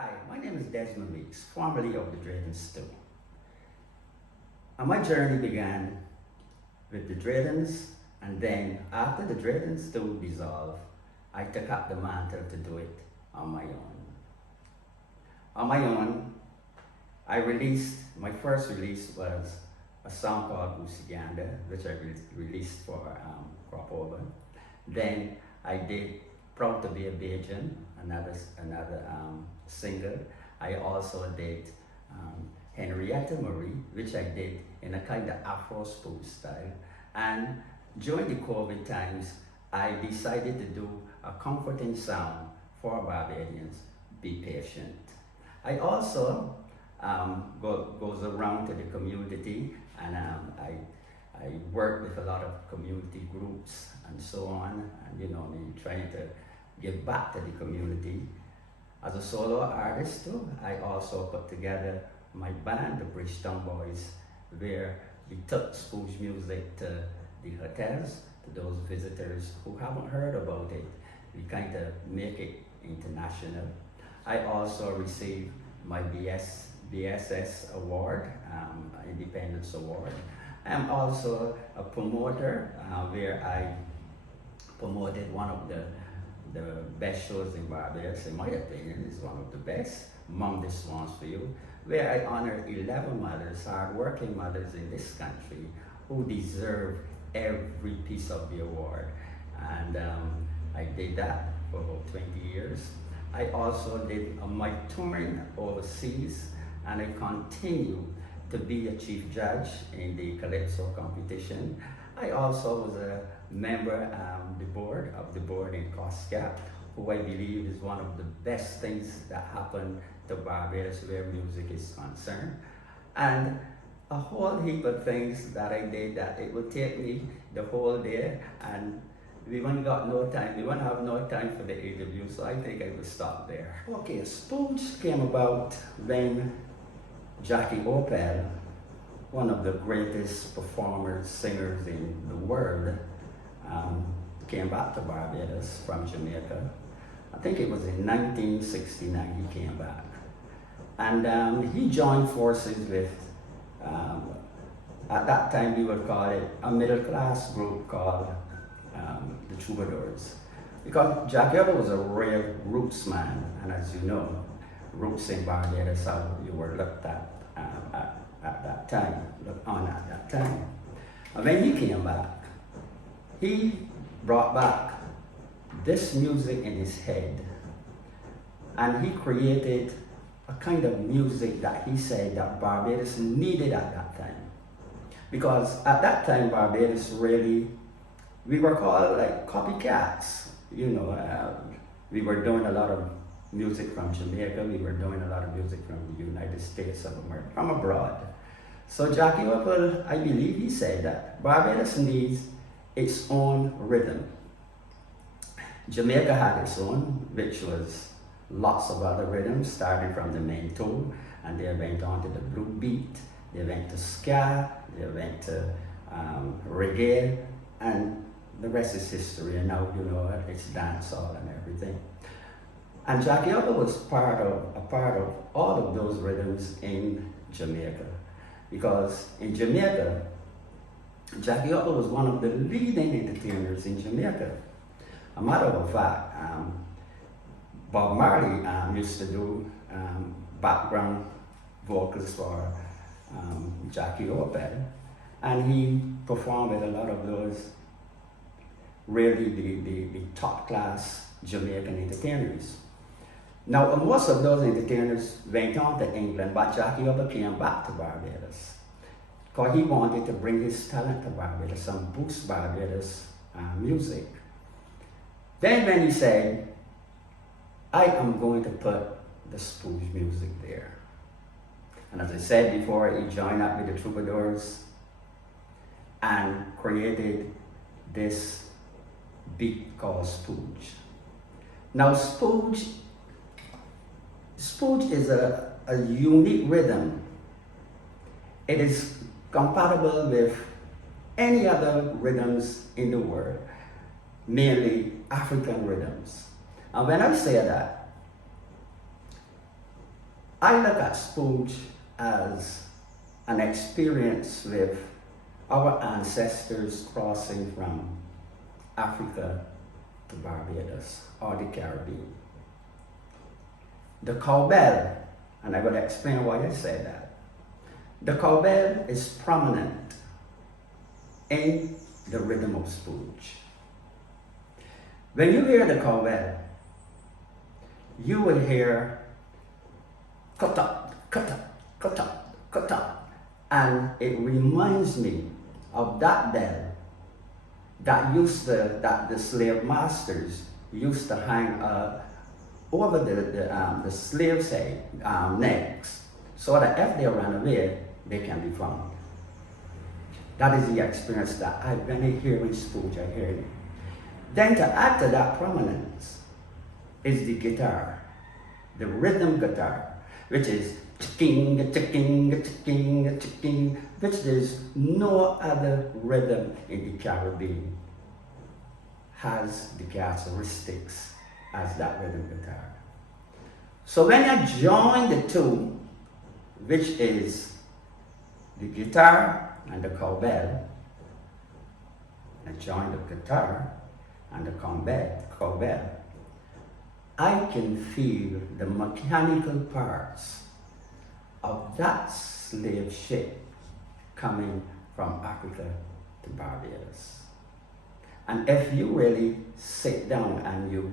Hi, my name is Desmond Weekes, formerly of the Draytons Two. And my journey began with the Draytons, and then after the Draytons Two dissolved, I took up the mantle to do it on my own. On my own, my first release was a song called Usiganda, which I released for Crop Over. Then I did Proud to be a Bajan, another single. I also did Henrietta Marie, which I did in a kind of Afro Spouge style. And during the COVID times, I decided to do a comforting song for Barbadians, Be Patient. I also goes around to the community, and I work with a lot of community groups and so on, and me trying to give back to the community. As a solo artist too, I also put together my band, the Bridgetown Boys, where we took Spouge music to the hotels, to those visitors who haven't heard about it. We kind of make it international. I also received my BSS award, Independence Award. I'm also a promoter where I promoted one of the best shows in Barbados, in my opinion, is one of the best, Mom This One's For You, where I honored 11 mothers, hard-working mothers in this country who deserve every piece of the award. And I did that for about 20 years. I also did my touring overseas, and I continue to be a chief judge in the Calypso competition. I also was a member of the board in COSCAP, who I believe is one of the best things that happened to Barbados where music is concerned. And a whole heap of things that I did that it would take me the whole day, and we won't have no time for the interview, so I think I will stop there. Okay, Spouge came about when Jackie Opel, one of the greatest performers, singers in the world, came back to Barbados from Jamaica. I think it was in 1969 he came back. And he joined forces with, at that time we would call it a middle class group called the Troubadours. Because Jackie Opel was a real roots man, and as you know, roots in Barbados, how you were looked at that time, looked on at that time. And when he came back, he brought back this music in his head, and he created a kind of music that he said that Barbados needed at that time. Because at that time, Barbados really, we were called like copycats. We were doing a lot of music from Jamaica, we were doing a lot of music from the United States of America, from abroad. So Jackie Opel, I believe he said that Barbados needs its own rhythm. Jamaica had its own, which was lots of other rhythms, starting from the mento, and they went on to the blue beat, they went to ska, they went to reggae, and the rest is history, and now it's dancehall and everything. And Jackie Opel was a part of all of those rhythms in Jamaica, because in Jamaica, Jackie Opel was one of the leading entertainers in Jamaica. A matter of fact, Bob Marley used to do background vocals for Jackie Opel, and he performed with a lot of those really the top class Jamaican entertainers. Now, most of those entertainers went on to England, but Jackie Opel came back to Barbados because he wanted to bring his talent to Barbados and boost Barbados music. Then when he said, I am going to put the Spouge music there. And as I said before, he joined up with the Troubadours and created this beat called Spouge. Now Spouge is a unique rhythm. It is compatible with any other rhythms in the world, mainly African rhythms. And when I say that, I look at Spouge as an experience with our ancestors crossing from Africa to Barbados or the Caribbean. The cowbell, and I will explain why I say that. The cowbell is prominent in the rhythm of Spouge. When you hear the cowbell, you will hear cut up, cut up, cut up, cut up. And it reminds me of that bell that the slave masters used to hang over the slaves' necks, so that if they run away, they can be found. That is the experience that when I hear in Spouge, I hear it. Then to add to that prominence is the guitar, the rhythm guitar, which is ticking, ticking, ticking, ticking, which there's no other rhythm in the Caribbean has the characteristics as that rhythm guitar. So when I join the two, which is the guitar and the cowbell, I join the guitar and the cowbell, I can feel the mechanical parts of that slave ship coming from Africa to Barbados. And if you really sit down and you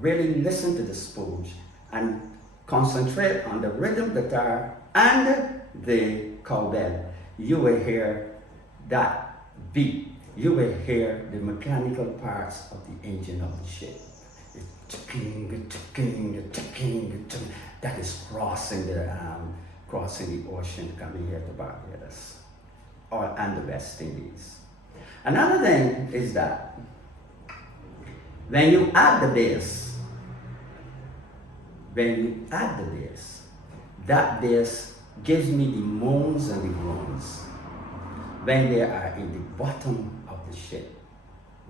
really listen to the Spouge and concentrate on the rhythm guitar and the cowbell, you will hear that beat. You will hear the mechanical parts of the engine of the ship. It's ticking, ticking, ticking, ticking. That is crossing the ocean coming here to Barbados and the West Indies. Another thing is that when you add the bass, that bass gives me the moans and the groans when they are in the bottom of the ship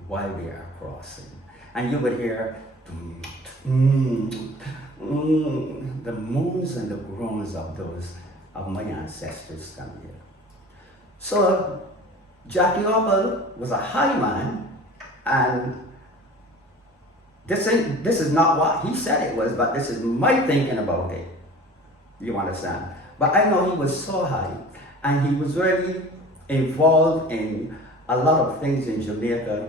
while they are crossing. And you would hear the moans and the groans of my ancestors come here. So Jackie Opel was a high man, and this is not what he said it was, but this is my thinking about it. You understand? But I know he was so high, and he was really involved in a lot of things in Jamaica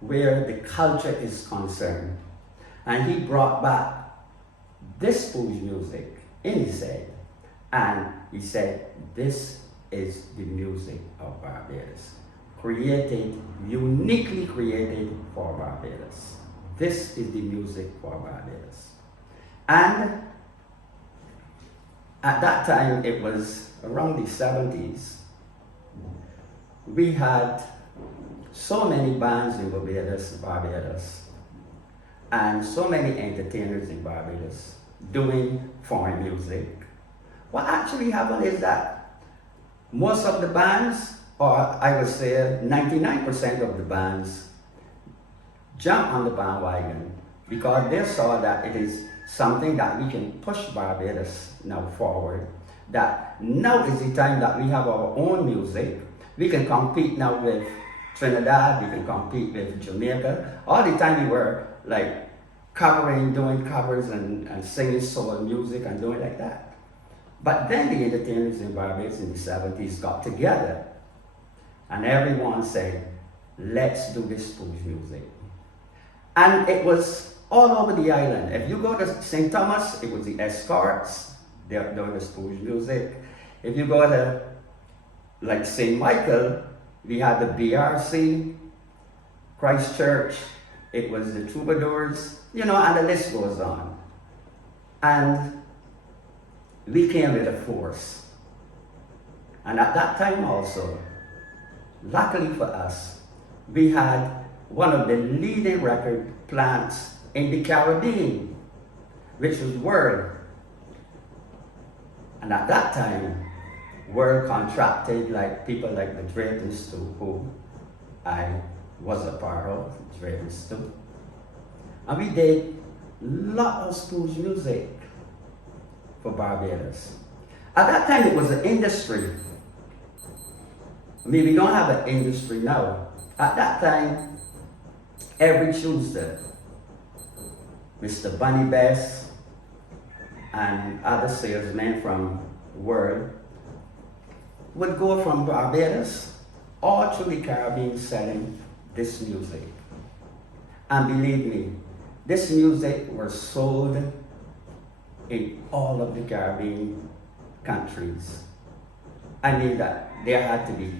where the culture is concerned. And he brought back this Spouge music in his head, and he said, this is the music of Barbados, uniquely created for Barbados. This is the music for Barbados. And at that time, it was around the 70s, we had so many bands in Barbados, and so many entertainers in Barbados doing foreign music. What actually happened is that most of the bands, or I would say 99% of the bands, jumped on the bandwagon because they saw that it is something that we can push Barbados now forward, that now is the time that we have our own music. We can compete now with Trinidad, we can compete with Jamaica. All the time we were like doing covers and singing soul music and doing like that. But then the entertainers in Barbados in the 70s got together and everyone said, let's do this Spouge music. And it was all over the island. If you go to St. Thomas, it was the Escorts, they're doing the Spouge music. If you go to like St. Michael, we had the BRC, Christchurch, it was the Troubadours, and the list goes on. And we came with a force. And at that time also, luckily for us, we had one of the leading record plants in the Caribbean, which was World. And at that time, World contracted people like the Draytons Two, who I was a part of, Draytons Two. And we did a lot of Spouge music for Barbados. At that time, it was an industry. I mean, we don't have an industry now. At that time, every Tuesday, Mr. Bunny Bess and other salesmen from the world would go from Barbados all through the Caribbean selling this music. And believe me, this music was sold in all of the Caribbean countries. I mean that they had to be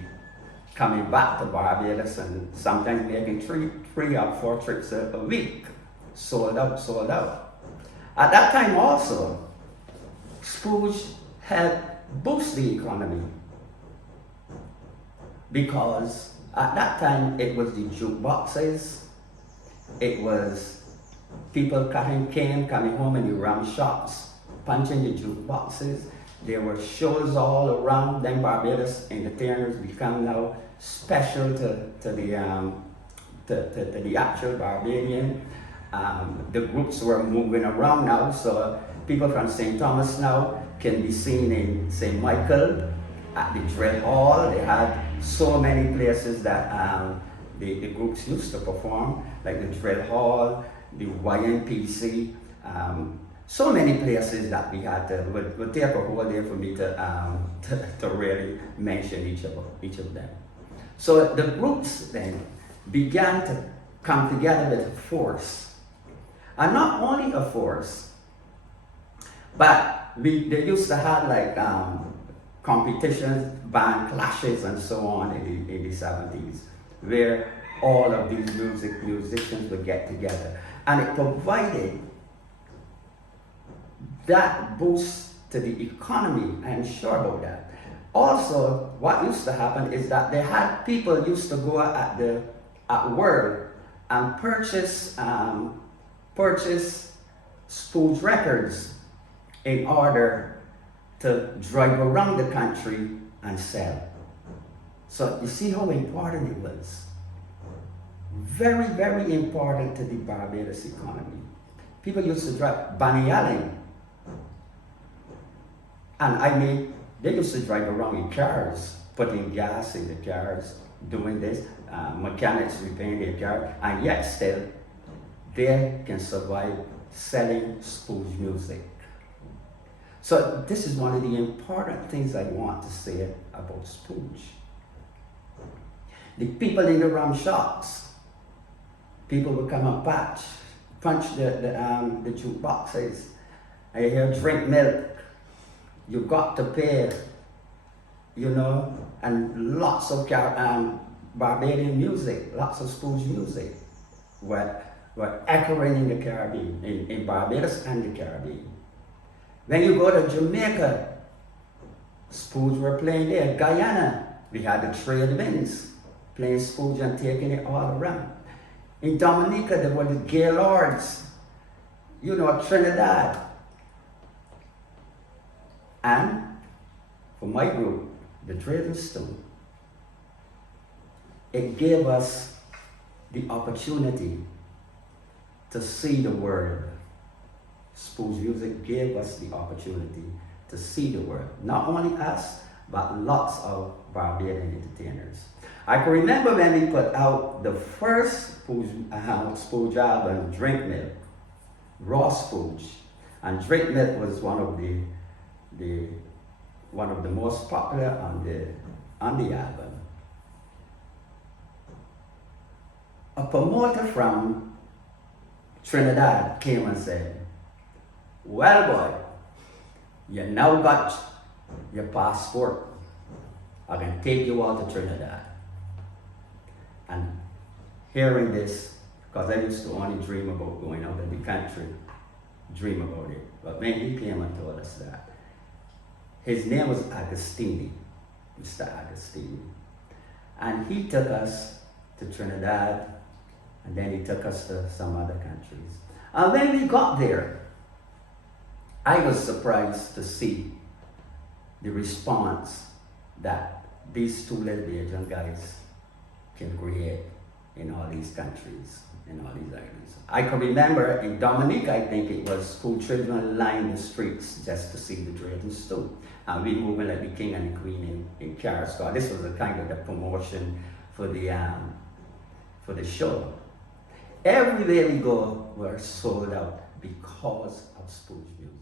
coming back to Barbados and sometimes making three or four trips a week. Sold out, sold out. At that time also, Spouge helped boost the economy because at that time it was the jukeboxes, it was people coming home in the rum shops, punching the jukeboxes. There were shows all around. Then Barbados entertainers become now special to the actual Barbadian. The groups were moving around now, so people from St. Thomas now can be seen in St. Michael, at the Dread Hall. They had so many places that the groups used to perform, like the Dread Hall, the YMPC, so many places that we had to, would take a whole day for me to really mention each of them. So the groups then began to come together with force. And not only a force, but they used to have like competitions, band clashes and so on in the 70s, where all of these musicians would get together. And it provided that boost to the economy, I'm sure about that. Also, what used to happen is that they had people used to go at World and purchase Spouge records in order to drive around the country and sell. So you see how important it was. Very, very important to the Barbados economy. People used to drive Bunny Allen. And I mean, they used to drive around in cars, putting gas in the cars, doing this, mechanics repairing their car, and yet still, they can survive selling Spouge music. So this is one of the important things I want to say about Spouge. The people in the rum shops, people would come and punch the jukeboxes. I hear drink milk, you got to pay, you know, and lots of Barbadian music, lots of Spouge music were echoing in the Caribbean, in Barbados and the Caribbean. When you go to Jamaica, Spouge were playing there. Guyana, we had the trade winds playing Spouge and taking it all around. In Dominica, there were the Gaylords, you know, Trinidad. And for my group, the Draytons Two, it gave us the opportunity to see the world. Spouge music gave us the opportunity to see the world. Not only us, but lots of Barbadian entertainers. I can remember when we put out the first Spouge album, Drink Milk, Raw Spouge. And Drink Milk was one of the most popular on the album. A promoter from Trinidad came and said, "Well, boy, you now got your passport. I can take you out to Trinidad." And hearing this, because I used to only dream about going out in the country, dream about it. But when he came and told us that, his name was Agostini, Mr. Agostini. And he took us to Trinidad, and then he took us to some other countries. And when we got there, I was surprised to see the response that these two little Asian guys can create in all these countries. and all these islands. I can remember in Dominique, I think it was school children lined the streets just to see the Draytons Two. And we moving like the king and the queen in cars. So this was a kind of the promotion for the show. Everywhere we go, we're sold out because of Spouge music.